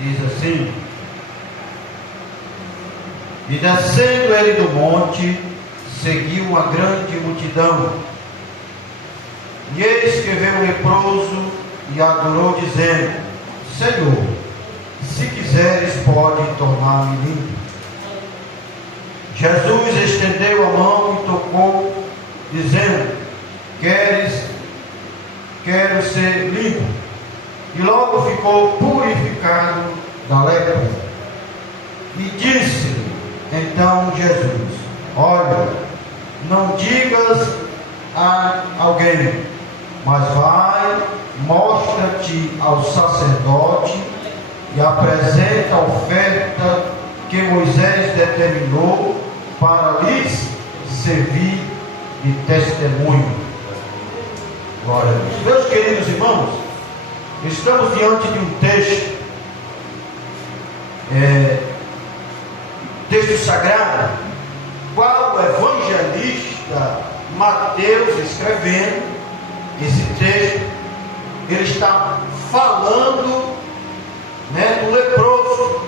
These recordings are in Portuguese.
diz assim: e descendo ele do monte, seguiu uma grande multidão. E eis que veio um leproso e adorou, dizendo: Senhor, se quiseres, pode tornar-me limpo. Jesus estendeu a mão e tocou, dizendo: Quero ser limpo. E logo ficou purificado da lepra. E disse então Jesus: olha, não digas a alguém, mas vai, mostra-te ao sacerdote e apresenta a oferta que Moisés determinou para lhes servir de testemunho. Glória a Deus. Meus queridos irmãos, estamos diante de um texto sagrado, qual o evangelista Mateus, escrevendo esse texto, ele está falando, do leproso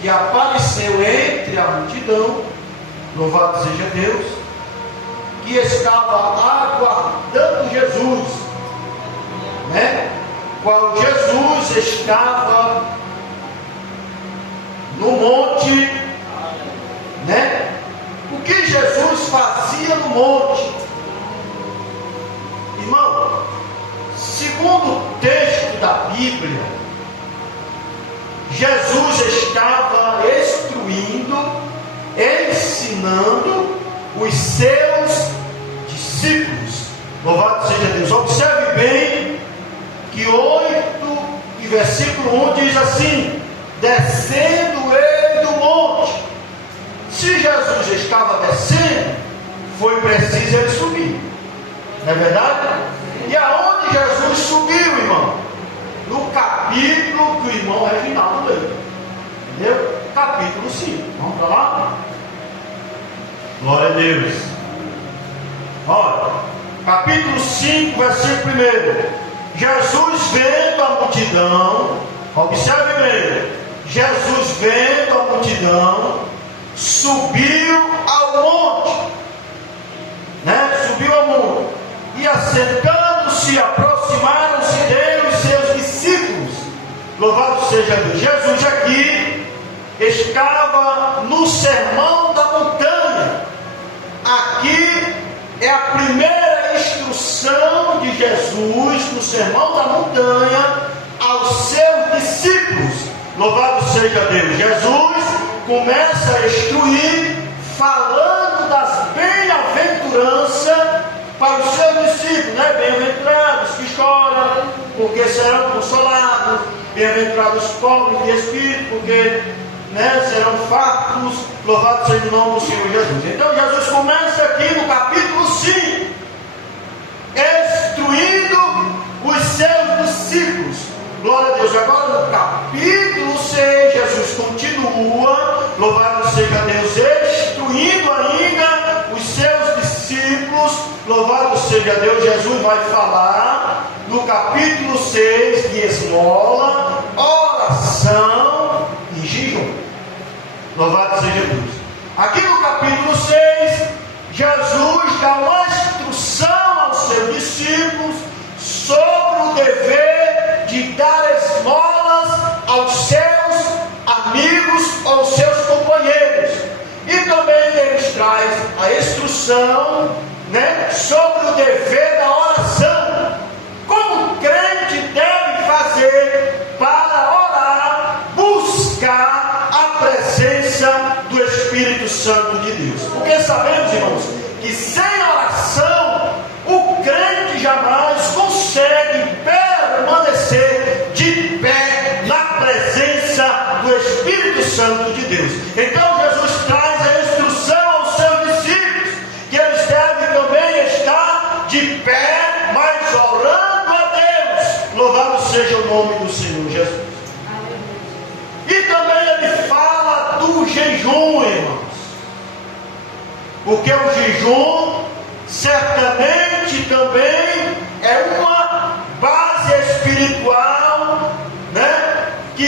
que apareceu entre a multidão, louvado seja Deus, que estava aguardando Jesus, qual Jesus estava no monte, o que Jesus fazia no monte, irmão, segundo o texto da Bíblia, Jesus estava instruindo, ensinando os seus discípulos. Louvado seja Deus. Observe bem que 8 e versículo 1 diz assim: descendo ele do monte. Se Jesus estava descendo, foi preciso ele subir, não é verdade? E aonde Jesus subiu, irmão? No capítulo que o irmão Reginaldo leu, entendeu? Capítulo 5, vamos para lá? Glória a Deus. Olha, capítulo 5, versículo 1. Jesus vendo a multidão, observe bem, Jesus vendo a multidão, subiu ao monte, subiu ao monte, e assentando-se, aproximaram-se dele os seus discípulos. Louvado seja Deus. Jesus aqui estava no sermão da montanha. Aqui é a primeira instrução de Jesus no sermão da montanha aos seus discípulos. Louvado seja Deus. Jesus começa a instruir, falando das bem-aventuranças para os seus discípulos, bem-aventurados que choram, porque serão consolados, bem-aventurados os pobres de espírito, porque serão fartos. Louvado seja o nome do Senhor Jesus. Então Jesus começa aqui no capítulo 5, instruindo os seus discípulos. Glória a Deus. Agora no capítulo 6, Jesus continua, louvado seja Deus, instruindo ainda os seus discípulos. Louvado seja Deus. Jesus vai falar no capítulo 6 de esmola, oração e jejum. Louvado seja Deus. Aqui no capítulo 6, Jesus dá uma instrução aos seus discípulos sobre o dever de dar esmolas aos seus amigos ou seus companheiros. E também ele traz a instrução, sobre o dever da oração. Como o crente deve fazer para orar, buscar a presença do Espírito Santo de Deus. Porque sabemos, irmãos, que sem oração o crente jamais consegue permanecer de pé na presença do Espírito Santo de Deus. Então Jesus traz a instrução aos seus discípulos que eles devem também estar de pé, mas orando a Deus. Louvado seja o nome do Senhor Jesus. E também ele fala do jejum, irmãos, porque o jejum certamente também é uma base espiritual, que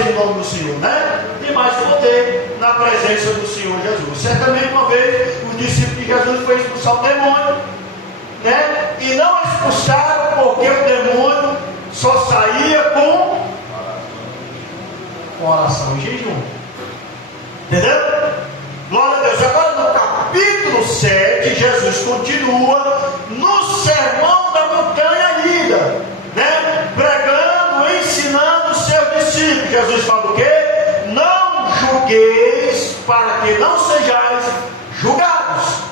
seja o nome do Senhor, né? E mais poder na presença do Senhor Jesus. Certamente uma vez os discípulos de Jesus foi expulsar o demônio, né? E não expulsaram porque o demônio só saía com oração e jejum. Entendeu? Glória a Deus. Agora no capítulo 7, Jesus continua no sermão da montanha ainda, né? Pregando, ensinando os seus discípulos. Jesus fala o quê? Não julgueis para que não sejais julgados,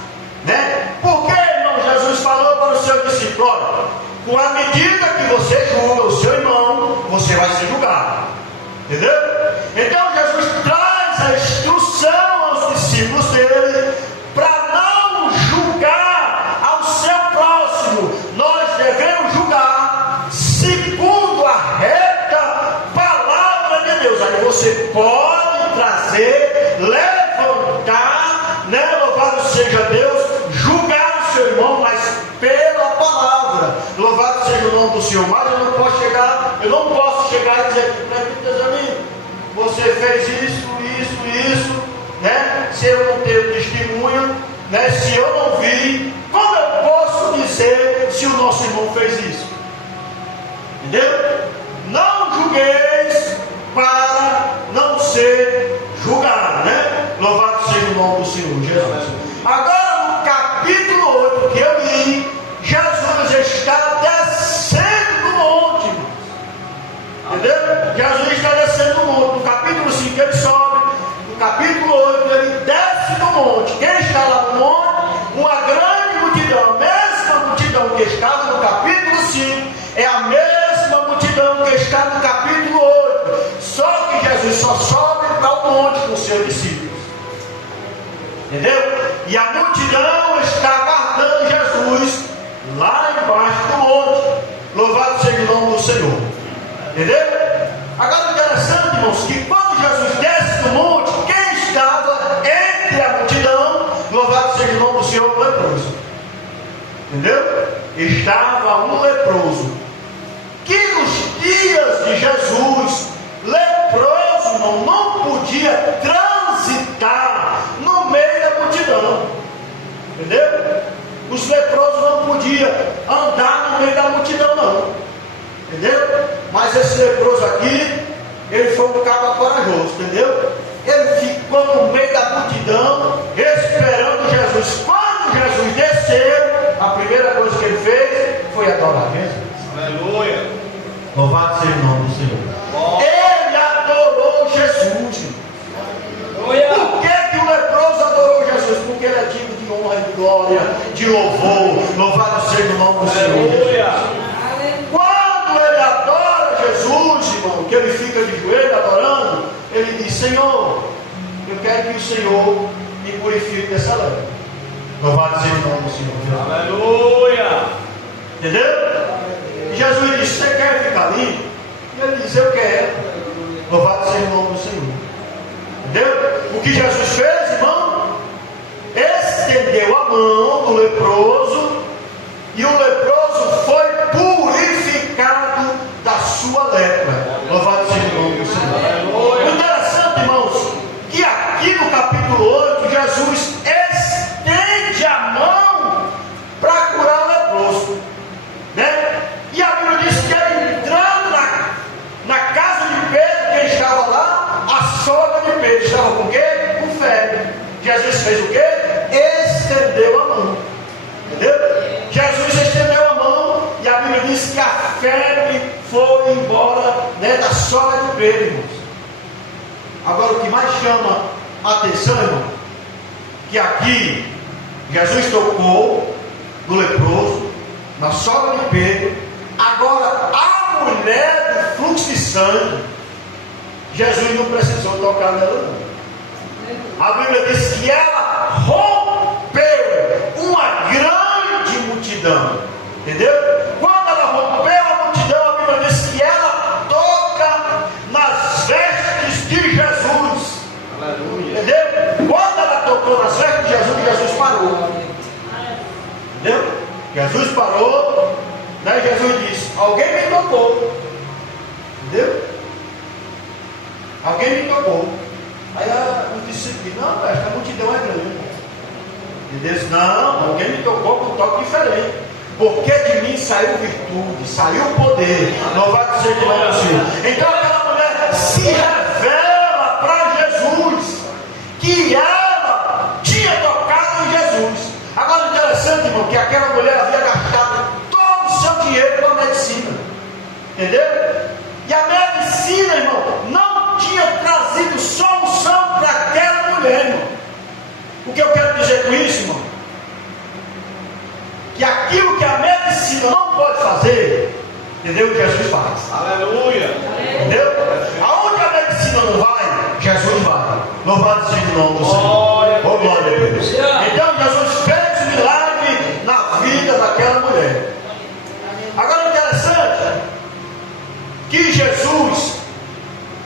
né? Por que, irmão, Jesus falou para os seus discípulos? Olha, com a medida que você julga o seu irmão, você vai ser julgado. Entendeu? Então Jesus traz a instrução aos discípulos dele para não julgar ao seu próximo. Nós devemos julgar segundo a reta palavra de Deus. Aí você pode trazer, levantar, né? Louvado seja Deus, julgar o seu irmão, mas pela palavra. Louvado seja o nome do Senhor. Mas eu não posso chegar e dizer aqui, meus amigos, você fez isso, né? Se eu não tenho testemunha, né? Se eu não vi, como eu posso dizer se o nosso irmão fez isso? Entendeu? Não julgueis para não ser julgado, né? Louvado seja o nome do Senhor Jesus. Agora no capítulo 8 que eu li, Jesus está descendo do monte. Entendeu? Jesus está descendo do monte. No capítulo 5 ele sobe. No capítulo 8 ele desce do monte. Quem está lá no monte? Uma grande multidão. A mesma multidão que estava no capítulo 5 é a mesma multidão que está no capítulo 8. Só que Jesus só sobe para o monte com os seus discípulos. Entendeu? E a multidão está aguardando Jesus lá embaixo do monte. Louvado seja o nome do Senhor. Entendeu? Agora interessante, irmãos, que quando Jesus desce do monte, quem estava entre a multidão, louvado seja o nome do Senhor, o leproso. Entendeu? Estava um leproso. Que nos dias de Jesus, leproso não podia transitar no meio da multidão. Entendeu? Os leprosos não podiam andar no meio da multidão, não. Entendeu? Mas esse leproso aqui, ele foi um cara corajoso, entendeu? Ele ficou no meio da multidão, esperando Jesus. Quando Jesus desceu, a primeira coisa que ele fez foi adorar Jesus. Aleluia! Louvado seja o nome do Senhor. Ele adorou Jesus. Por que o leproso adorou Jesus? Porque ele é digno de honra e de glória, de louvor. Louvado seja o nome do Senhor. Aleluia! Quando ele adora Jesus, irmão, que ele fica de joelho adorando, ele diz: Senhor, eu quero que o Senhor me purifique dessa lei. Louvado seja o nome do Senhor. Aleluia! Entendeu? E Jesus disse: você quer ficar limpo? E ele diz: eu quero. Louvado seja o nome do Senhor. Entendeu? O que Jesus fez, irmão? Estendeu a mão do leproso, e o leproso foi purificado da sua lepra. Louvado seja o nome do Senhor. O interessante, irmãos, que aqui no capítulo 8, Jesus estende a mão para curar o leproso, né? E a Bíblia diz que ele entrando na casa de Pedro, quem estava lá, a sogra de Pedro estava com o quê? Com febre. Jesus fez o quê? Estendeu a mão. Entendeu? Jesus estendeu a mão e a Bíblia diz que a febre foi embora, né, da sogra de Pedro, irmãos. Agora o que mais chama a atenção, irmão, que aqui Jesus tocou no leproso, na sogra de Pedro. Agora a mulher do fluxo de sangue, Jesus não precisou tocar nela, não. A Bíblia diz que ela rompeu uma grande multidão. Entendeu? Quando ela rompeu a multidão, a Bíblia diz que ela toca nas vestes de Jesus. Aleluia. Entendeu? Quando ela tocou nas vestes de Jesus, Jesus parou. Entendeu? Jesus parou. Daí Jesus disse: alguém me tocou. Entendeu? alguém me tocou. Aí o discípulo disse, não, mestre, a multidão é grande. Ele disse, não, alguém me tocou com um toque diferente. Porque de mim saiu virtude, saiu poder. Louvado seja o nome do Senhor. Então aquela mulher se revela para Jesus que ela tinha tocado em Jesus. Agora interessante, irmão, que aquela mulher havia gastado todo o seu dinheiro com a medicina. Entendeu? E a medicina, irmão, não tinha trazido solução para aquela mulher, irmão. O que eu quero dizer com isso, irmão? Que aquilo que a medicina não pode fazer, entendeu? Jesus faz. Aleluia. Entendeu? Aonde a medicina não vai, Jesus vai. Louvado seja o nome do Senhor. Oh, glória a Deus. Então Jesus fez um milagre na vida daquela mulher. Agora interessante que Jesus,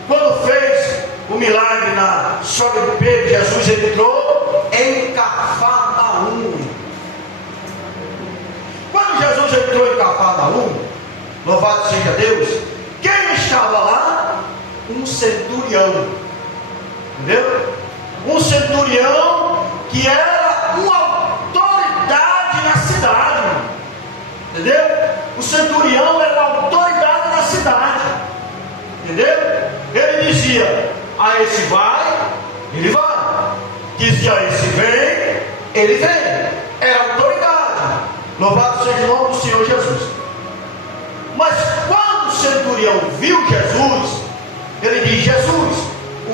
quando fez o milagre na sogra de Pedro, Jesus entrou em Cafarnaum. Quando Jesus entrou em Cafarnaum, louvado seja Deus, quem estava lá? Um centurião. Entendeu? Um centurião que era uma autoridade na cidade. Entendeu? O centurião era uma autoridade na cidade. Entendeu? Ele dizia, a esse vai, ele vai. Dizia a esse vem, ele vem. Era autoridade. Louvado seja o nome do Senhor Jesus. Mas quando o centurião viu Jesus, ele diz, Jesus,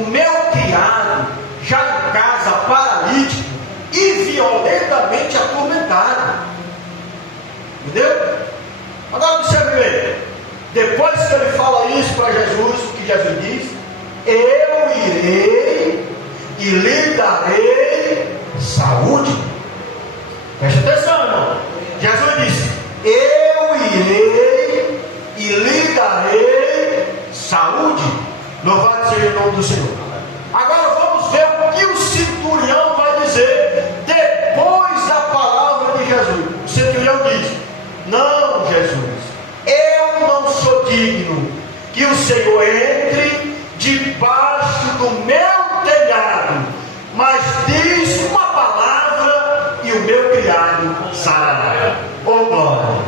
o meu criado já em casa paralítico e violentamente atormentado. Entendeu? Agora observe bem. Depois que ele fala isso para Jesus, o que Jesus diz? Eu irei e lhe darei saúde. Preste atenção, irmão. Jesus disse, eu irei e lhe darei saúde. Louvado seja o nome do Senhor. Agora vamos ver o que o centurião vai dizer depois da palavra de Jesus. O centurião diz, não, Jesus, eu não sou digno que o Senhor entre debaixo do meu telhado, mas diz uma palavra e o meu criado sarará. Oh glória!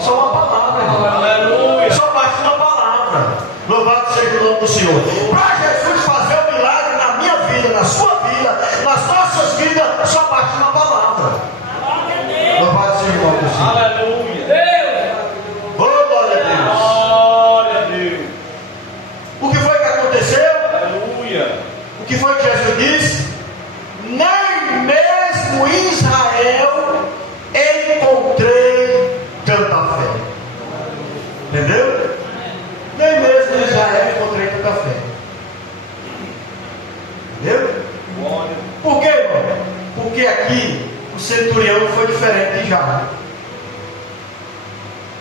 Só uma palavra, irmão. Aleluia. Só basta uma palavra. Louvado seja o nome do Senhor. Para Jesus fazer um milagre na minha vida, na sua vida, nas nossas vidas, só basta uma palavra. Louvado seja o nome do Senhor. Aleluia. Deus. Oh glória a Deus. Glória a Deus. O que foi que aconteceu? Aleluia. O que foi que Jesus disse? Nem mesmo em Israel encontrei tanta fé. Entendeu? Nem mesmo em Israel encontrei tanta fé. Entendeu? Glória. Por quê, irmão? Porque aqui o centurião foi diferente de Jairo.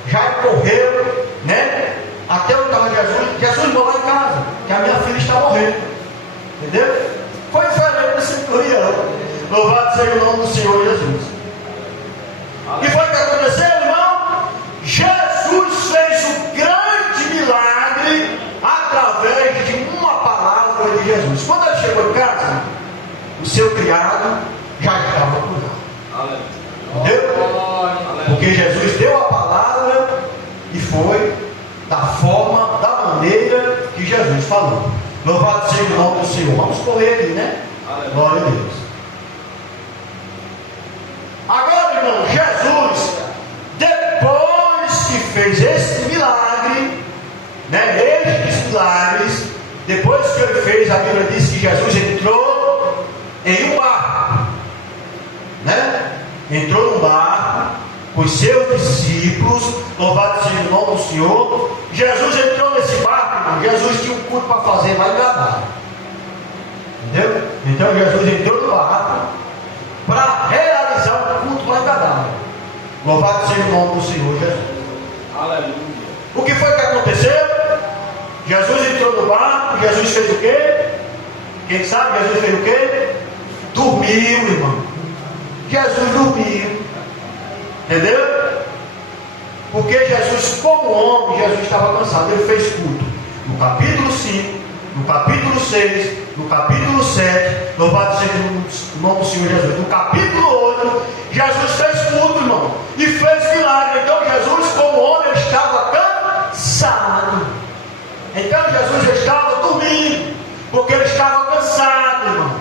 Jairo correu, né? Até o carro de Jesus. Jesus vou lá em casa, que a minha filha está morrendo. Entendeu? Foi diferente do centurião. Louvado seja o nome do Senhor Jesus. O que foi que aconteceu, irmão? Jesus fez um grande milagre através de uma palavra de Jesus. Quando ele chegou em casa, o seu criado já estava curado. Entendeu? Porque Jesus deu a palavra e foi da forma, da maneira que Jesus falou. Louvado seja o nome do Senhor. Vamos correr aqui, né? Glória a Deus. Agora, irmão, Jesus, depois que fez esse milagre, né? Estes milagres, depois que ele fez, a Bíblia diz que Jesus entrou em um barco, né? Entrou num barco com os seus discípulos, louvado seja o nome do Senhor. Jesus entrou nesse barco, irmão. Jesus tinha um culto para fazer lá em Gadara. Entendeu? Então Jesus entrou no barco para realizar um culto lá em Gadara. Louvado seja o nome do Senhor Jesus. Aleluia. O que foi que aconteceu? Jesus entrou no barco, Jesus fez o quê? Quem sabe Jesus fez o quê? Dormiu, irmão. Jesus dormiu. Entendeu? Porque Jesus, como homem, Jesus estava cansado, ele fez culto. no capítulo 5, no capítulo 6, no capítulo 7, louvado seja o nome do Senhor Jesus. No capítulo 8, Jesus fez culto, irmão, e fez milagre. Então Jesus, como homem, estava cansado. Então Jesus estava dormindo, porque ele estava cansado, irmão,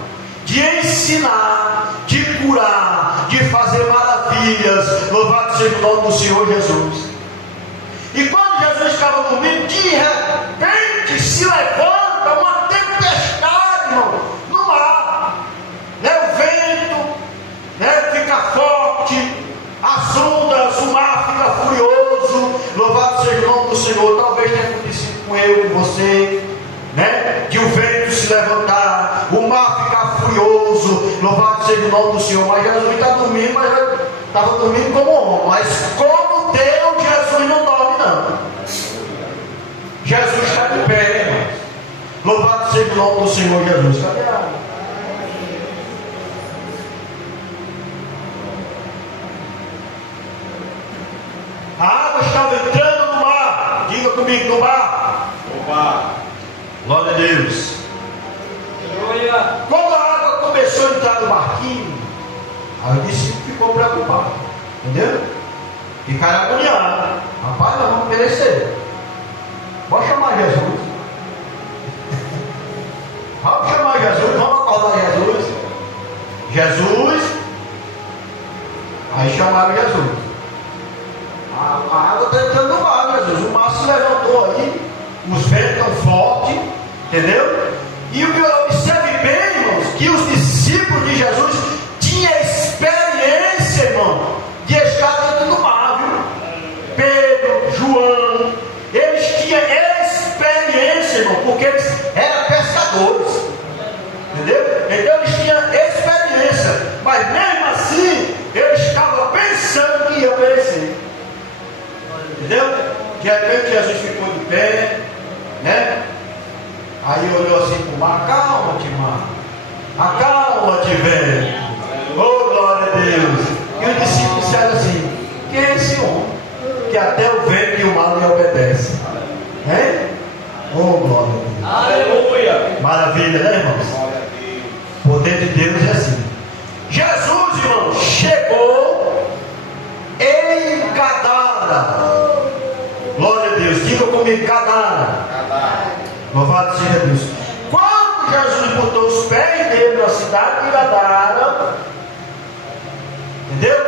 de ensinar, de curar, de fazer maravilhas. Louvado seja o nome do Senhor Jesus. E quando Jesus estava dormindo, de repente se levanta uma tempestade, irmão, no mar, né? O vento, né, fica forte, as ondas, o mar fica furioso. Louvado seja o nome do Senhor. Talvez tenha acontecido com eu, com você, né? De o vento se levantar, o mar ficar furioso. Louvado seja o nome do Senhor. Mas Jesus está dormindo, mas estava dormindo como homem. Mas como Deus, Jesus não dorme, não. Jesus está de pé, irmão. Louvado seja o nome do Senhor Jesus. Cadê a água? A água estava entrando no mar. Diga comigo, no mar. Opa. Glória a Deus. Quando a água começou a entrar no barquinho, aí o discípulo ficou preocupado. Entendeu? Ficaram agoniados. Rapaz, nós vamos perecer. Pode chamar Jesus. Vamos chamar Jesus, vamos acordar Jesus. Jesus. Aí chamaram Jesus. A água está entrando no mar, Jesus. O mar se levantou aí, os ventos estão fortes, entendeu? E observe bem, irmãos, que os discípulos de Jesus tinham experiência, irmão, de estar dentro do mar, viu? Pedro, João, eles tinham experiência, irmão, porque eles eram pescadores, entendeu? Então eles tinham experiência, mas mesmo assim, eles estavam pensando que ia perecer. Entendeu? De repente Jesus ficou de pé, né? Aí olhou assim para o mar: acalma-te, mar, acalma-te, velho. Oh, glória a Deus. E os discípulos disseram assim: quem é esse homem que até o vento e o mar lhe obedecem? Hein? Oh, glória a Deus. Aleluia. Maravilha, né, irmãos? O poder de Deus é assim. Jesus, irmão, chegou em Gadara. Glória a Deus. Diga comigo, Gadara. Louvado seja Deus. Quando Jesus botou os pés dele na cidade de Gadara, entendeu?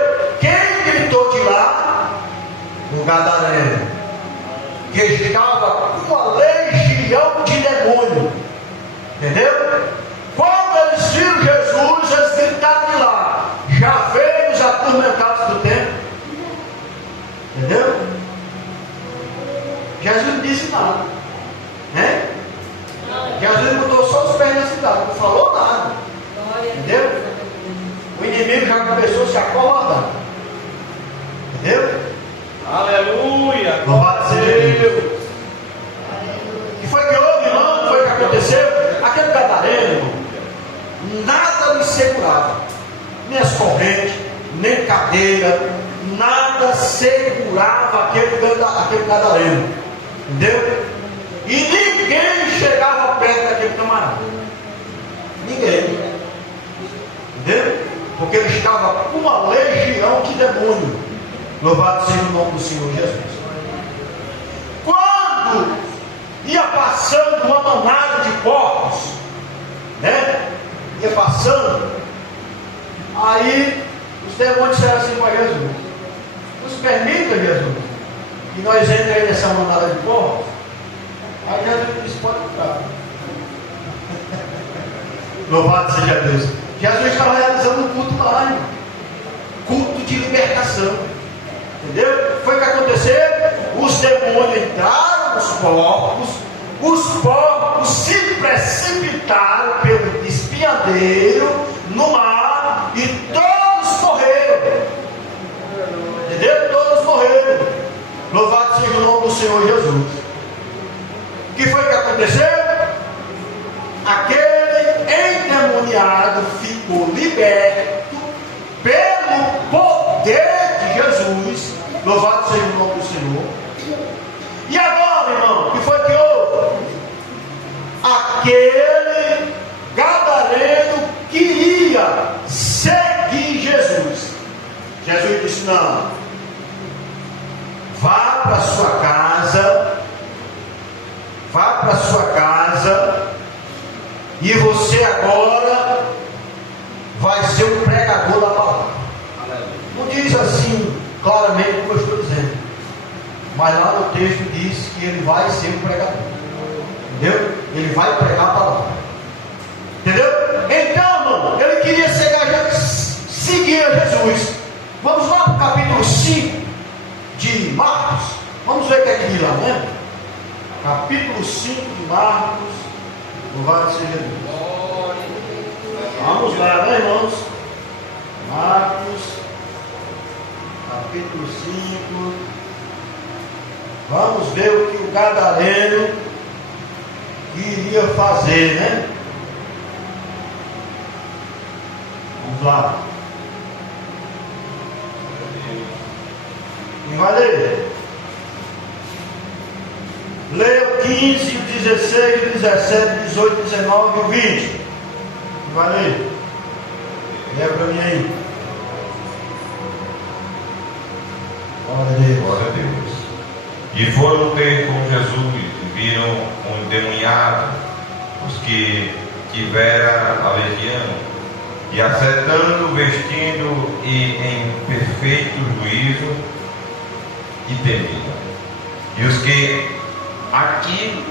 Quem gritou de lá? O gadareno, que estava com uma legião de demônio. Entendeu? Quando eles viram Jesus, eles gritaram de lá: já veio os atormentados do templo. Entendeu? Jesus não disse nada, né? Jesus botou só os pés na cidade, não falou nada. Entendeu? O inimigo já começou a se acomodar. Entendeu? Aleluia. Louvado seja Deus. O que foi que houve, irmão? O que foi que aconteceu? Aquele gadareno, irmão, nada lhe segurava, nem as correntes, nem cadeira, nada segurava aquele gadareno. Entendeu? E ninguém chegava perto daquele camarada. Ninguém. Entendeu? Porque ele estava com uma legião de demônio. Louvado seja o nome do Senhor Jesus. Quando ia passando uma manada de porcos, né? Ia passando, aí os demônios disseram assim para Jesus: nos permita, Jesus, que nós entremos aí nessa manada de porcos. Aí Jesus disse: pode entrar. Louvado seja Deus. Jesus estava realizando um culto lá, irmão. Culto de libertação. Entendeu? Foi o que aconteceu? Os demônios entraram nos porcos, os porcos se precipitaram pelo despenhadeiro no mar e todos morreram. Entendeu? Todos morreram. Louvado seja o nome do Senhor Jesus. O que foi que aconteceu? Aquele endemoniado ficou liberto pelo poder de Jesus. Louvado seja o nome do Senhor. E agora, irmão, o que foi que houve? disse: não, vá para sua casa, e você agora vai ser um pregador da palavra. Não diz assim claramente como eu estou dizendo, mas lá no texto diz que ele vai ser um pregador, entendeu? Ele vai pregar a palavra, entendeu? Então, irmão, ele queria seguir a Jesus. Vamos lá para o capítulo 5 de Marcos. Vamos ver o que é que diz lá, né? Capítulo 5 de Marcos. Louvado seja Deus. Vamos lá, né, irmãos? Marcos, capítulo 5. Vamos ver o que o gadareno iria fazer, né? Vamos lá. Quem vai ler? Leia o 15, o 16, o 17, o 18, o 19 e o 20. Quem vai ler? Leia para mim aí. Glória a Deus. E foram ter com Jesus e viram um endemoniado, os que tivera a legião, e acertando, vestindo e em perfeito juízo, e temiam. E os que aqui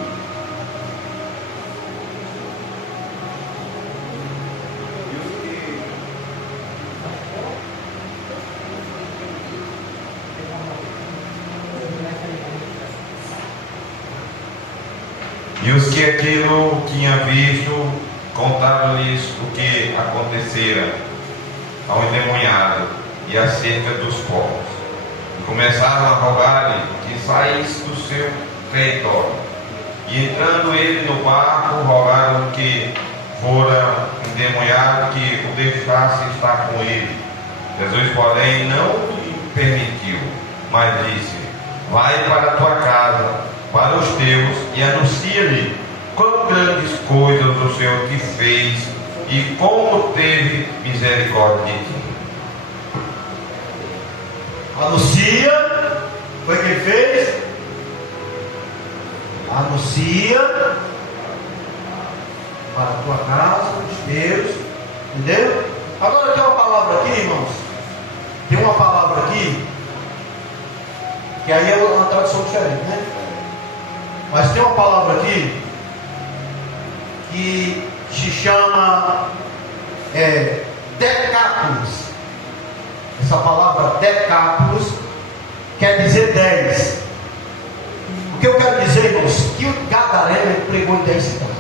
aquilo tinha visto, contaram-lhes o que acontecera ao endemoniado e acerca dos povos. E começaram a rogar-lhe que saísse do seu território. E entrando ele no barco, rogaram que fora endemoniado que o deixasse estar com ele. Jesus, porém, não lhe permitiu, mas disse: vai para a tua casa, para os teus, e anuncia-lhe quão grandes coisas o Senhor te fez e como teve misericórdia de ti. Anuncia, foi quem fez? Anuncia para a tua casa, os teus, entendeu? Agora tem uma palavra aqui, irmãos. Tem uma palavra aqui, que aí é uma tradução diferente, né? Mas tem uma palavra aqui que se chama decápolis. Essa palavra decápolis quer dizer 10. O que eu quero dizer, irmãos, que o gadareno pregou em 10 cidades.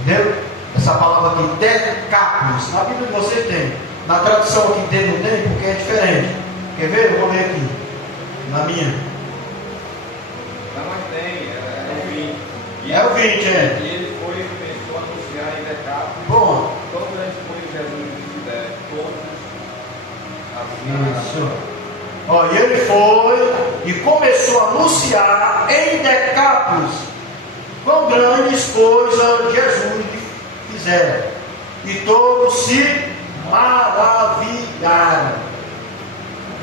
Entendeu? Essa palavra aqui, decápolis, na Bíblia que vocês têm. Na tradução aqui dele não tem, porque é diferente. Quer ver? Eu vou ler aqui. Na minha. Não, mas tem, é o 20. É o 20, é. E ele foi e começou a anunciar em Decápolis. Bom. Todas as coisas que Jesus fizer, todas. Isso. Ó, e ele foi e começou a anunciar em Decápolis quão grandes coisas Jesus fizeram. E todos se maravilharam.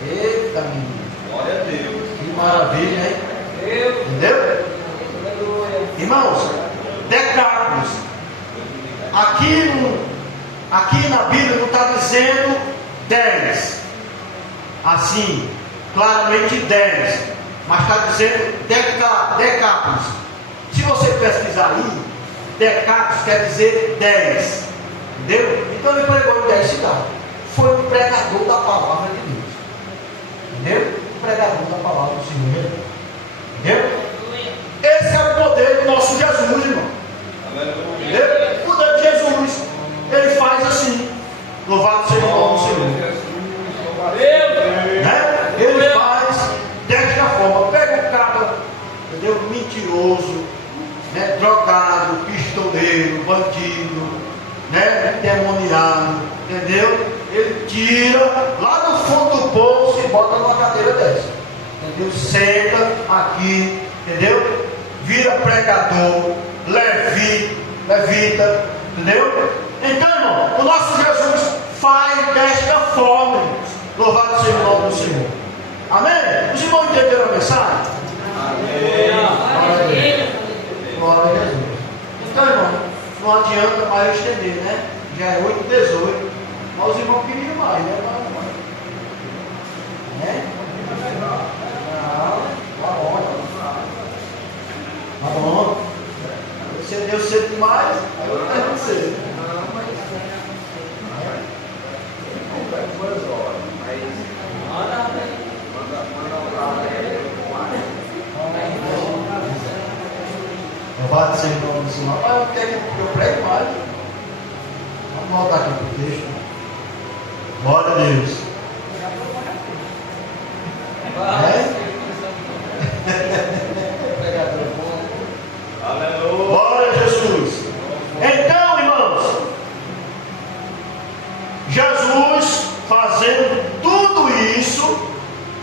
Eita, menino. Glória a Deus. Que maravilha, hein? Entendeu? Irmãos, Decápolis. Aqui na Bíblia não está dizendo 10. Assim, claramente 10. Mas está dizendo Decápolis. Se você pesquisar aí, Decápolis quer dizer 10. Entendeu? Então ele pregou em 10 cidades. Foi um pregador da palavra de Deus. Entendeu? Um pregador da palavra do Senhor. Entendeu? Esse é o poder do nosso Jesus, irmão. Entendeu? O poder de Jesus. Ele faz assim. Louvado seja o nome do Senhor. Né? Ele faz desta forma. Pega o cara, entendeu? Mentiroso, né? Drogado, pistoleiro, bandido, né? Endemoniado, entendeu? Ele tira lá no fundo do bolso e bota numa cadeira dessa, entendeu? Senta aqui, entendeu? Vira pregador, levita, entendeu? Então, irmão, o nosso Jesus faz desta forma, Louvado seja o nome do Senhor. Amém? Os irmãos entenderam a mensagem? Amém. Glória a Jesus. Então, irmão, não adianta mais eu estender, né? Já é 8h18. Mas os irmãos queriam mais, né? Né? Não, tá bom. Tá bom. Você deu cedo demais, aí eu termino cedo. Louvado seja o nome do Senhor. Mas eu quero que eu pregue mais. Vamos voltar aqui para o texto. Glória a Deus. Aleluia. Glória a Jesus. Então, irmãos, Jesus fazendo tudo isso,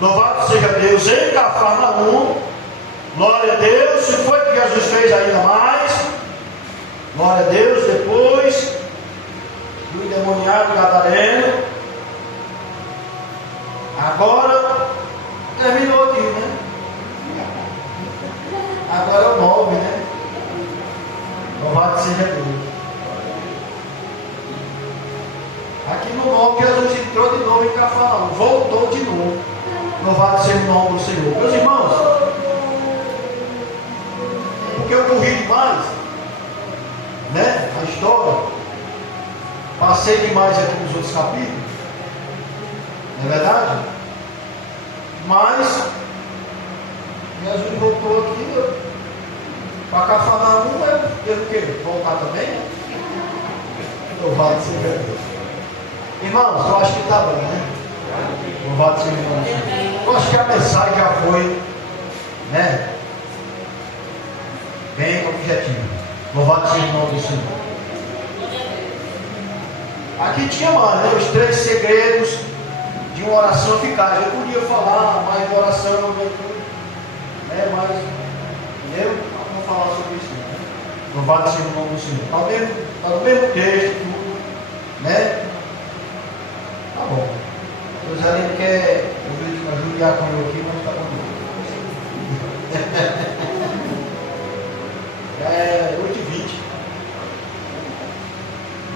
louvado seja Deus, em Cafarnaum. Glória a Deus. E foi que Jesus fez ainda mais. Glória a Deus. Depois do endemoniado gadareno. Agora terminou aqui, né? Agora é o 9, né? Louvado seja Deus. Aqui no 9 Jesus entrou de novo em Cafarnaum. Voltou de novo. Louvado seja o nome do Senhor. Meus irmãos, porque eu corri demais, né? A história. Passei demais aqui nos outros capítulos. Não é verdade? Mas Jesus voltou aqui para Cafarnaum. Eu o quê? Voltar também? Louvado seja Deus. Irmãos, eu acho que está bom, né? Louvado seja Deus. Eu acho que a mensagem já foi, né? Bem objetiva. Louvado seja o nome do Senhor. Aqui tinha mais, né? Os 3 segredos de uma oração eficaz. Eu podia falar mais de oração, né? Mas eu não vou falar sobre isso, né? Louvado seja o nome do Senhor. Está no mesmo texto, né? Tá bom. O Zé nem quer judiar com eu aqui, mas está bom. É 8h20.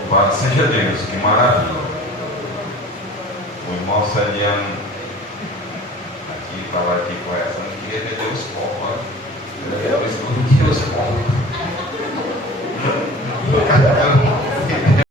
Louvado seja Deus, que maravilha. O irmão Saliano aqui estava aqui conversando, queria vender os copos, olha.